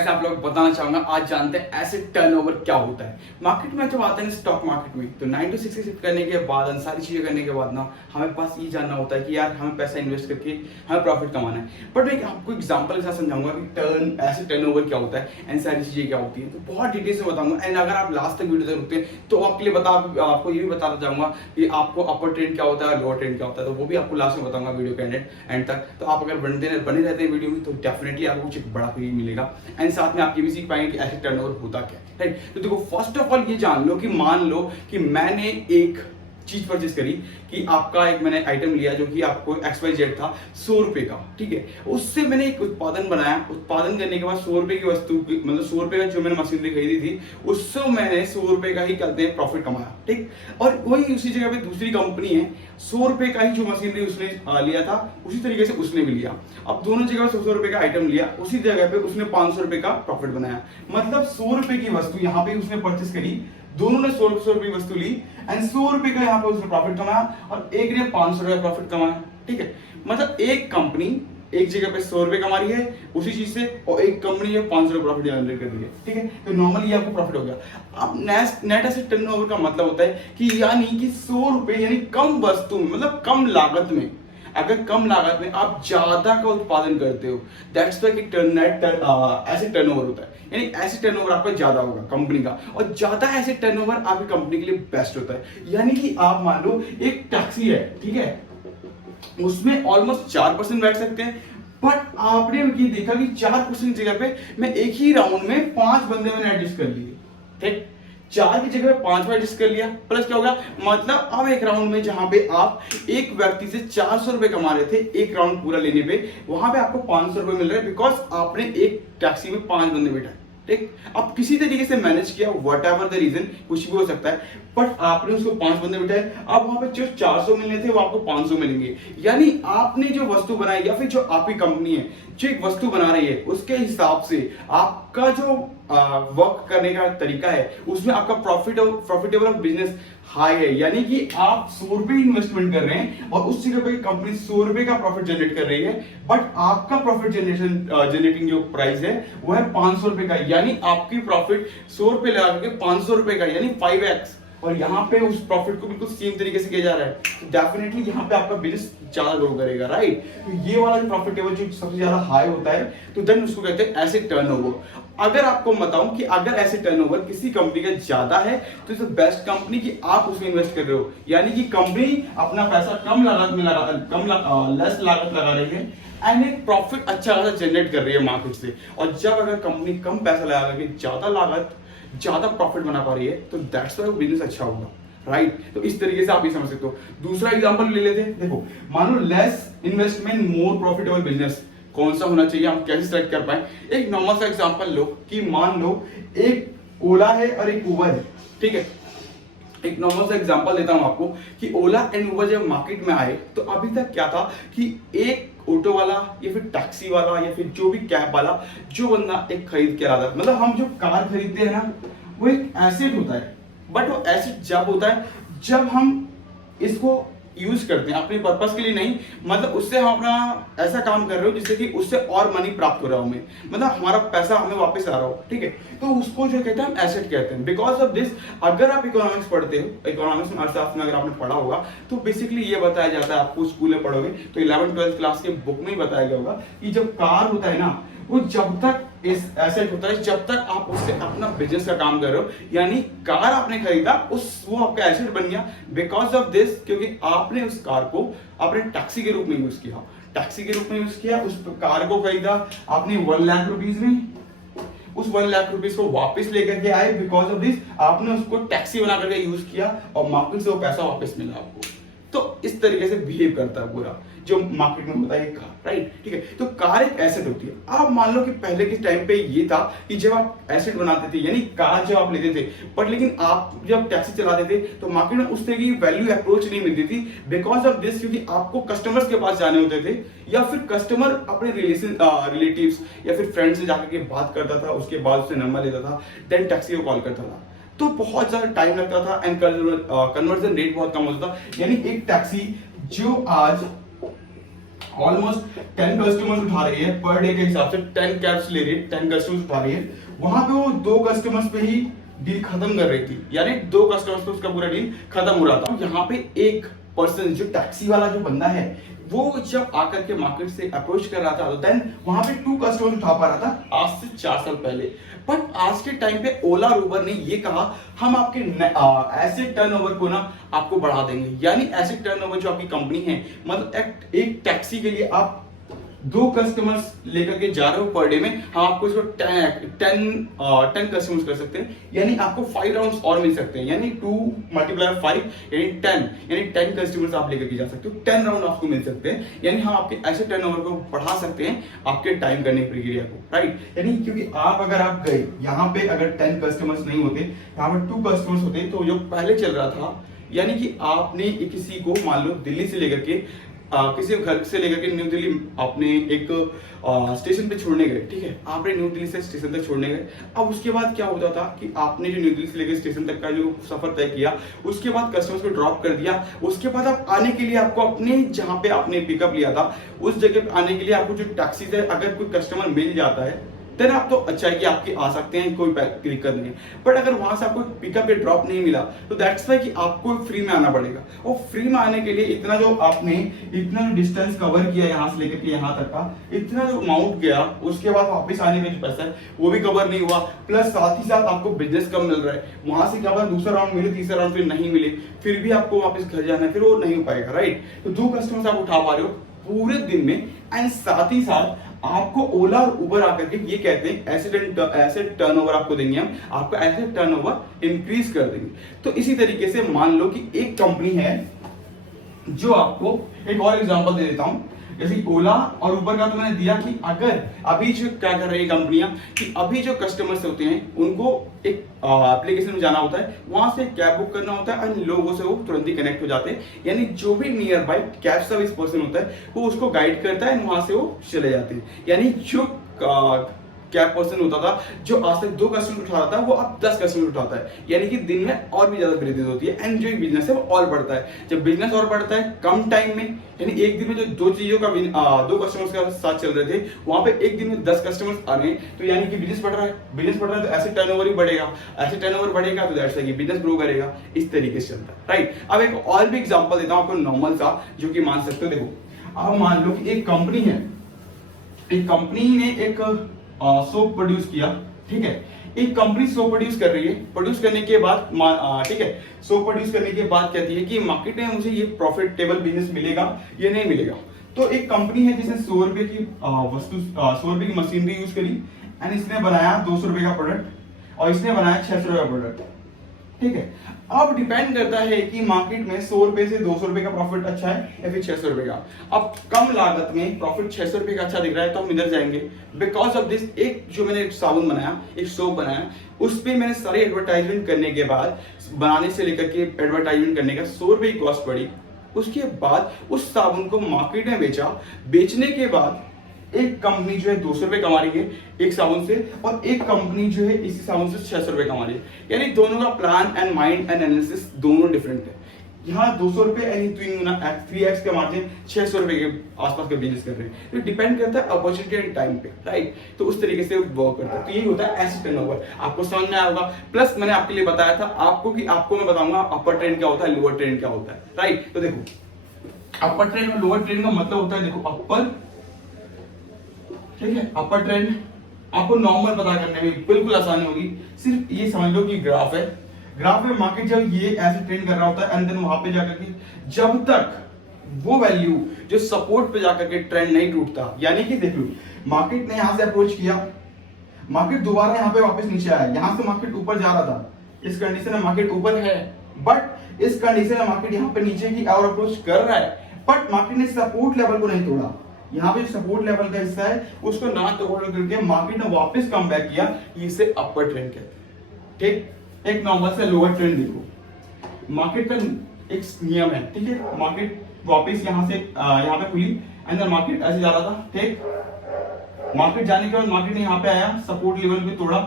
आप लोग बताना चाहूंगा। आज जानते हैं एसेट टर्नओवर क्या होता है। मार्केट में जब आते हैं स्टॉक मार्केट में, तो 9 to 6 शिफ्ट करने के बाद सारी चीजें करने के बाद ना हमें पास ये जानना होता है कि यार हमें पैसा इन्वेस्ट करके हमें प्रॉफिट कमाना है। बट मैं आपको एग्जांपल के साथ समझाऊंगा कि एसेट टर्नओवर क्या होता है एंड सारी चीजें क्या होती है। तो बहुत डिटेल से बताऊंगा एंड अगर आप लास्ट तक वीडियो तक रुकते हैं तो आपके लिए आपको ये भी बताना चाहूंगा कि आपको अपर ट्रेंड क्या होता है, लोअर ट्रेंड क्या होता है, तो वो भी आपको लास्ट में बताऊंगा वीडियो के एंड तक। तो आप अगर बने रहते हैं वीडियो में तो डेफिनेटली आपको कुछ एक बड़ा फील मिलेगा एंड साथ में आप ये भी सीख पाएंगे कि एसेट टर्नओवर होता क्या है, राइट। तो देखो, फर्स्ट ऑफ ऑल ये जान लो कि मान लो कि मैंने एक चीज परचेज करी कि आपका एक मैंने आइटम लिया जो कि आपको XYZ था 100 रुपए का, ठीक है। उससे मैंने एक उत्पादन बनाया। उत्पादन करने के बाद 100 रुपए की वस्तु, मतलब 100 रुपए का जो मैंने मशीनरी खरीदी थी उससे मैंने 100 रुपए का ही कहते हैं प्रॉफिट कमाया, ठीक। और वही उसी जगह पे दूसरी कंपनी है, 100 रुपए का ही जो मशीनरी उसने लिया था उसी तरीके से उसने भी लिया। अब दोनों जगह 100 रुपए का आइटम लिया, उसी जगह पे उसने 500 रुपए का प्रॉफिट बनाया। मतलब 100 रुपए की वस्तु यहाँ पे उसने परचेस करी, दोनों ने 100 रुपए वस्तु ली एंड 100 रुपए का यहाँ पे उसने प्रॉफिट कमाया और एक ने 500 रुपए प्रॉफिट कमाया, ठीक है। मतलब एक कंपनी एक जगह पे 100 रुपए कमा रही है उसी चीज से और एक कंपनी जो 500 रुपए प्रॉफिट जनरेट कर रही है, ठीक है। तो नॉर्मली आपको प्रॉफिट हो गया। अब नेट एसेट टर्नओवर का मतलब होता है कि यानी कि 100 रुपए यानी कम वस्तु में, मतलब कम लागत में, अगर कम लागत में आप ज्यादा का उत्पादन करते हो, दैट्स व्हाई कि नेट एसेट टर्नओवर होता है। यानी एसेट टर्नओवर आपका ज्यादा होगा कंपनी का, और ज्यादा एसेट टर्नओवर आपकी कंपनी के लिए बेस्ट होता है। यानी कि आप मान लो एक टैक्सी है, ठीक है, उसमें ऑलमोस्ट 4% बैठ सकते हैं, बट आपने ये देखा कि 4% जगह पे मैं एक ही राउंड में 5 बंदे मैंने एडजस्ट कर लिए, ठीक। 4 की जगह 5 में एडजस्ट कर लिया, प्लस क्या होगा, मतलब अब एक राउंड में जहां पे आप एक व्यक्ति से 400 रुपए कमा रहे थे एक राउंड पूरा लेने पे, वहां पे आपको 500 रुपए मिल रहे हैं बिकॉज आपने एक टैक्सी में 5 बंदे बैठाए, ठीक। अब किसी तरीके से मैनेज किया, वट एवर द रीजन, कुछ भी हो सकता है, बट आपने उसको 5 बंदे बिठाए। अब वहां पे जो 400 मिलने थे वो आपको 500 मिलेंगे। यानी आपने जो वस्तु बनाई या फिर जो आपकी कंपनी है जो एक वस्तु बना रही है उसके हिसाब से आपका जो वर्क करने का तरीका है उसमें आपका प्रॉफिटेबल बिजनेस हाई है। यानी कि आप 100 रुपए इन्वेस्टमेंट कर रहे हैं और उस जगह पे कंपनी 100 रुपए का प्रॉफिट जनरेट कर रही है, बट आपका प्रॉफिट जनरेटिंग जो प्राइस है वो है 500 रुपए का। यानी आपकी प्रॉफिट 100 रुपए लगा के 500 रुपए का, यानी 5x, और यहाँ पे उस प्रॉफिट को बिल्कुल सेम तरीके से किया जा रहा है। तो डेफिनेटली यहाँ पे आपका बिजनेस ज्यादा ग्रो करेगा, राइट। तो ये वाला प्रॉफिटेबल जो सबसे ज्यादा हाई होता है तो देन उसको कहते हैं एसेट टर्नओवर। अगर आपको बताऊं कि अगर एसेट टर्नओवर किसी कंपनी का ज्यादा है तो इट्स बेस्ट कंपनी कि आप उसमें इन्वेस्ट कर रहे हो। यानी कि कंपनी अपना पैसा कम लागत में लेस लागत लगा रही है एंड एक प्रॉफिट अच्छा खासा जनरेट कर रही है मार्केट से। और जब अगर कंपनी कम पैसा लगा के ज्यादा लागत ज्यादा प्रॉफिट बना पा रही है तो दैट्स व्हाई बिजनेस अच्छा होगा, राइट। तो इस तरीके से आप ये समझ सकते हो। दूसरा एग्जांपल ले लेते हैं। देखो, मान लो less investment more profitable business कौन सा होना चाहिए, हम कैसे सेलेक्ट कर पाए। एक नॉर्मल सा एग्जांपल लो कि मान लो एक ओला है और एक उबर है, ठीक है। एक नॉर्मल सा एग्जांपल देता हूं आपको कि ओला एंड उबर जब मार्केट में आए तो अभी तक क्या था कि एक ऑटो वाला या फिर टैक्सी वाला या फिर जो भी कैब वाला जो बंदा एक खरीद के आता, मतलब हम जो कार खरीदते हैं ना वो एक एसेट होता है। बट वो एसेट जब होता है जब हम इसको यूज करते हैं अपने पर्पस के लिए नहीं, मतलब उससे हम अपना ऐसा काम कर रहे हो जिससे कि उससे और मनी प्राप्त हो रहा हो हमें, मतलब हमारा पैसा हमें वापस आ रहा हो, ठीक है। तो उसको जो कहते हैं हम एसेट कहते हैं। बिकॉज ऑफ दिस, अगर आप इकोनॉमिक्स पढ़ते हो, इकोनॉमिक्स में अर्थशास्त्र में अगर आपने पढ़ा होगा तो बेसिकली ये बताया जाता है, आपको स्कूल में पढ़ोगे तो 11th-12th क्लास के बुक में ही बताया गया होगा कि जब कार होता है ना वो जब तक इस एसेट होता है जब तक आप उससे अपना बिजनेस का काम कर रहे हो। यानी कार आपने खरीदा वो आपका एसेट बन गया बिकॉज ऑफ दिस, क्योंकि आपने उस कार को अपने टैक्सी के रूप में यूज किया, टैक्सी के रूप में यूज किया, उस कार को खरीदा आपने 1 लाख रुपीज में, उस 1 लाख रुपीज को वापस लेकर के आए बिकॉज ऑफ दिस आपने उसको टैक्सी बना करके यूज किया और मार्केट से वो पैसा वापस मिला आपको। तो इस तरीके से बिहेव करता है पूरा जो मार्केट में होता है कार, राइट, ठीक है। तो कार एक एसेट होती है। आप मान लो कि पहले के टाइम पे ये था कि जब आप एसेट बनाते थे यानी कार जब आप लेते थे, बट लेकिन आप जब टैक्सी चलाते थे तो मार्केट में उस तरह की वैल्यू अप्रोच नहीं मिलती थी बिकॉज ऑफ दिस, क्योंकि आपको कस्टमर्स के पास जाने होते थे या फिर कस्टमर अपने रिलेटिव्स या फिर फ्रेंड से जाकर के बात करता था, उसके बाद उससे नंबर लेता था, देन टैक्सी को कॉल करता था। तो बहुत ज्यादा टाइम लगता था एंड कन्वर्जन रेट बहुत कम होता था। यानी एक टैक्सी जो आज ऑलमोस्ट 10 कस्टमर्स उठा रही है पर डे के हिसाब से, 10 कैब्स ले रही है, 10 कस्टमर्स उठा रही है, वहां पे वो 2 कस्टमर्स पे ही डील खत्म कर रही थी, यानी 2 कस्टमर्स पे उसका पूरा डील खत्म हो रहा था। यहाँ पे एक पर्सन जो टैक्सी वाला जो बंदा है वो जब आकर के मार्केट से अप्रोच कर रहा था तो देन वहां पे 2 कस्टमर्स उठा पा रहा था आज से 4 साल पहले। बट आज के टाइम पे ओला और उबर ने ये कहा हम आपके एसेट टर्नओवर को ना आपको बढ़ा देंगे, यानी एसेट टर्नओवर जो आपकी कंपनी है, मतलब एक टैक्सी के लिए आप 2 कस्टमर्स लेकर के जा रहे हो पर डे में, हम आपको इसको 10 कस्टमर्स कर सकते हैं, यानी आपको 5 राउंड्स और मिल सकते हैं, यानी 2 × 5 यानी 10, यानी 10 कस्टमर्स आप लेकर के जा सकते हो, 10 राउंड आपको मिल सकते हैं, यानी हम आपके ऐसे टर्नओवर को बढ़ा सकते हैं आपके टाइम करने की प्रक्रिया को, राइट। यानी क्योंकि अगर आप गए यहाँ पे अगर 10 कस्टमर्स नहीं होते, यहाँ पे 2 कस्टमर्स होते, तो जो पहले चल रहा था, यानी कि आपने किसी को मान लो दिल्ली से लेकर के किसी घर से लेकर के न्यू दिल्ली आपने एक स्टेशन पे छोड़ने गए, ठीक है, आपने न्यू दिल्ली से स्टेशन तक छोड़ने गए। अब उसके बाद क्या होता था कि आपने जो न्यू दिल्ली से लेकर स्टेशन तक का जो सफर तय किया, उसके बाद कस्टमर्स को ड्रॉप कर दिया, उसके बाद आप आने के लिए आपको अपने जहां पे आपने पिकअप लिया था उस जगह पे आने के लिए आपको जो टैक्सी है, अगर कोई कस्टमर मिल जाता है देन आप तो अच्छा है कि आपकी आ सकते हैं, कोई दिक्कत नहीं है। बट अगर वहां से आपको पिकअप या ड्रॉप नहीं मिला तो दैट्स वाई कि आपको फ्री में आना पड़ेगा, और फ्री में आने के लिए इतना जो डिस्टेंस कवर किया यहाँ से लेकर के यहाँ तक का, इतना जो अमाउंट गया, उसके बाद वापस आने का जो पैसा है वो भी कवर नहीं हुआ, प्लस साथ ही साथ आपको बिजनेस कम मिल रहा है, वहां से क्या पता दूसरा राउंड मिले, तीसरा राउंड फिर नहीं मिले, फिर भी आपको वापस घर जाना है, फिर वो नहीं हो पाएगा, राइट। तो 2 कस्टमर्स आप उठा पा रहे हो पूरे दिन में, एंड साथ ही साथ आपको ओला और उबर आकर के ये कहते हैं एसेट टर्नओवर आपको देंगे, हम आपको एसेट टर्नओवर इंक्रीज कर देंगे। तो इसी तरीके से मान लो कि एक कंपनी है जो आपको, एक और एग्जांपल दे देता हूं, जैसे ओला और उबर का तो मैंने दिया कि अगर अभी जो क्या कर रही है कंपनियां कि अभी जो कस्टमर्स होते हैं उनको एक एप्लीकेशन में जाना होता है, वहां से कैब बुक करना होता है, और लोगों से वो तुरंत ही कनेक्ट हो जाते हैं, यानी जो भी near by cab service person होता है वो उसको गाइड करता है, वहां से वो चले जाते हैं। यानी जो कैब पर्सन होता था जो आज तक 2 कस्टमर उठा रहा था वो अब 10 कस्टमर उठाता है, यानी कि दिन में और भी ज्यादा वृद्धि होती है, एंड जो बिजनेस है वो और बढ़ता है। जब बिजनेस और बढ़ता है कम टाइम में, यानी एक दिन में जो 2 चीजों का 2 कस्टमर्स के साथ चल रहे थे वहां पे एक दिन में 10 कस्टमर्स आ गए, तो यानी कि बिजनेस बढ़ रहा है, बिजनेस बढ़ रहा है तो ऐसे टर्नओवर ही बढ़ेगा, ऐसे टर्नओवर बढ़ेगा तो दैट्स कि बिजनेस ग्रो करेगा, इस तरीके से चलता है, राइट। अब एक और भी एग्जांपल देता हूं आपको नॉर्मल सा, जो कि मान सकते हो। देखो अब मान लो कि एक कंपनी है, एक कंपनी ने एक सोप प्रोड्यूस किया, ठीक है, एक कंपनी सोप प्रोड्यूस कर रही है, प्रोड्यूस करने के बाद ठीक है, सोप प्रोड्यूस करने के बाद कहती है कि मार्केट में मुझे ये प्रॉफिटेबल बिजनेस मिलेगा ये नहीं मिलेगा। तो एक कंपनी है जिसने 100 रुपए की 100 रुपए की मशीनरी यूज करी, एंड इसने बनाया 200 रुपए का प्रोडक्ट, और इसने बनाया 600 रुपए का प्रोडक्ट, ठीक है। अब डिपेंड करता है कि मार्केट में 100 रुपए से 200 रुपए का प्रॉफिट अच्छा है या फिर 600 रुपए का। अब कम लागत में प्रॉफिट 600 रुपए का अच्छा दिख रहा है तो हम इधर जाएंगे, बिकॉज ऑफ दिस। एक जो मैंने साबुन बनाया, एक सोप बनाया, उस पर मैंने सारी एडवर्टाइजमेंट करने के बाद, बनाने से लेकर के एडवर्टाइजमेंट करने का 100 रुपए की कॉस्ट पड़ी, उसके बाद उस साबुन को मार्केट में बेचा, बेचने के बाद एक कंपनी जो है 200 रुपए कमा रही है एक साबुन से, और एक कंपनी जो है इसी साबुन से 600 रुपए कमा रही है, यानी दोनों का plan and mind and analysis दोनों डिफरेंट है। यहाँ 200 रुपए यानी 3x का मार्जिन 600 रुपए के आसपास का बिजनेस कर रहे हैं, तो डिपेंड करता है अपॉर्चुनिटी एंड टाइम पे, राइट। तो उस तरीके से वर्क करता है, तो यही होता है एसेट टर्नओवर। आपको समझ में आया होगा। प्लस मैंने आपके लिए बताया था आपको कि आपको मैं बताऊंगा अपर ट्रेंड क्या होता है, लोअर ट्रेंड क्या होता है, राइट। तो देखो अपर ट्रेंड और लोअर ट्रेंड का मतलब होता है, देखो अपर, ठीक है, अपर ट्रेंड आपको नॉर्मल पता करने में बिल्कुल आसानी होगी। सिर्फ ये समझ लो कि ग्राफ है, ग्राफ में मार्केट जब ये ऐसे ट्रेंड कर रहा होता है, एंड देन वहां पे जाकर के जब तक वो वैल्यू जो सपोर्ट पे जाकर के ट्रेंड नहीं टूटता, यानी कि देख लो मार्केट ने यहां से अप्रोच किया, मार्केट दोबारा यहां पे वापस नीचे आया, यहां से मार्केट ऊपर जा रहा था, इस कंडीशन में मार्केट ऊपर है, बट इस कंडीशन में मार्केट यहां पे नीचे की और अप्रोच कर रहा है, बट मार्केट ने सपोर्ट लेवल को नहीं तोड़ा। यहाँ पे सपोर्ट लेवल का हिस्सा है उसको ना तोड़ करके मार्केट ने वापस कम बैक किया, इसे अपर ट्रेंड कहते हैं, ठीक। एक नॉर्मल से लोअर ट्रेंड देखो, मार्केट का एक नियम है, ठीक है, मार्केट वापस यहाँ से यहाँ पे खुली, अंदर मार्केट ऐसे जा रहा था, ठीक। मार्केट जाने के बाद मार्केट ने यहाँ पे आया, सपोर्ट लेवल पे तोड़ा,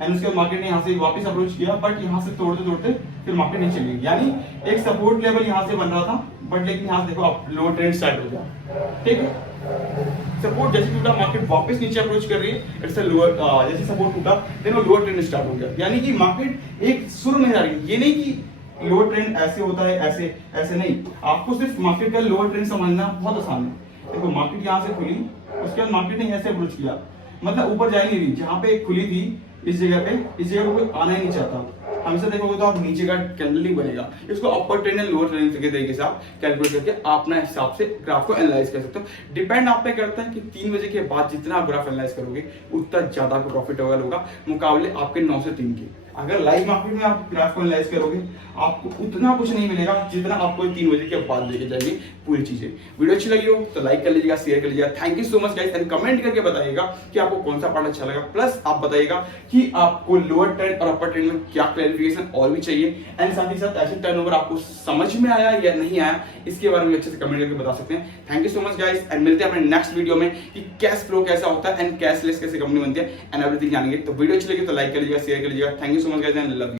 एंड उसके बाद मार्केट ने यहाँ से वापस अप्रोच किया, बट यहाँ से तोड़ते तोड़ते फिर मार्केट नीचे चली गई, यानी एक सपोर्ट लेवल यहाँ से बन रहा था, बट लेकिन यहाँ से देखो अब लो ट्रेंड स्टार्ट हो गया, ठीक है। सपोर्ट जैसे टूटा, मार्केट वापस नीचे अप्रोच कर रही है, इट्स अ लोअर, जैसे सपोर्ट टूटा देन वो लोअर ट्रेंड स्टार्ट हो गया, यानी कि मार्केट एक सुर में जा रही है। ये नहीं कि लोअर ट्रेंड ऐसे होता है, ऐसे ऐसे नहीं, आपको सिर्फ मार्केट का लोअर ट्रेंड समझना बहुत आसान है। देखो मार्केट यहाँ से खुली, उसके बाद मार्केट ने ऐसे अप्रोच किया, मतलब ऊपर जा ही नहीं रही, जहाँ पे खुली थी इस जगह पे, इस जगह पे कोई आना ही नहीं चाहता। हमेशा देखोगे तो आप नीचे का कैंडल नहीं बनेगा, इसको अपर ट्रेंड एंड लोअर ट्रेंड के तरीके से आप कैलकुलेट करके आप अपना हिसाब से ग्राफ को एनालाइज कर सकते हो। डिपेंड आप पे करता है कि 3 बजे के बाद जितना आप ग्राफ एनालाइज करोगे उतना ज्यादा आपको प्रॉफिटेबल होगा मुकाबले आपके 9 से 3 के। अगर लाइव मार्केट में आप ग्राफ को एनालाइज करोगे आपको उतना कुछ नहीं मिलेगा जितना आपको 3 बजे के बाद लेके जाएगी पूरी चीजें। वीडियो अच्छी लगी हो तो लाइक कर लीजिएगा, शेयर कर लीजिएगा। Thank you so much guys, and comment करके बताइएगा कि आपको कौन सा पार्ट अच्छा लगा, प्लस आप बताइएगा कि आपको लोअर ट्रेंड और अपर ट्रेंड में क्या क्लैरिफिकेशन और भी चाहिए, एंड साथ ही साथ ऐसे टर्नओवर आपको समझ में आया या नहीं आया इसके बारे में अच्छे से कमेंट करके बता सकते हैं। Thank you so much guys, and मिलते हैं अपने नेक्स्ट वीडियो में कि कैश फ्लो कैसा होता है एंड कैशलेस कैसे कंपनी बनती है एंड एवरीथिंग जानेंगे। तो वीडियो अच्छी लगी तो लाइक कर लीजिएगा, शेयर कर लीजिएगा। Thank you so much guys and love you.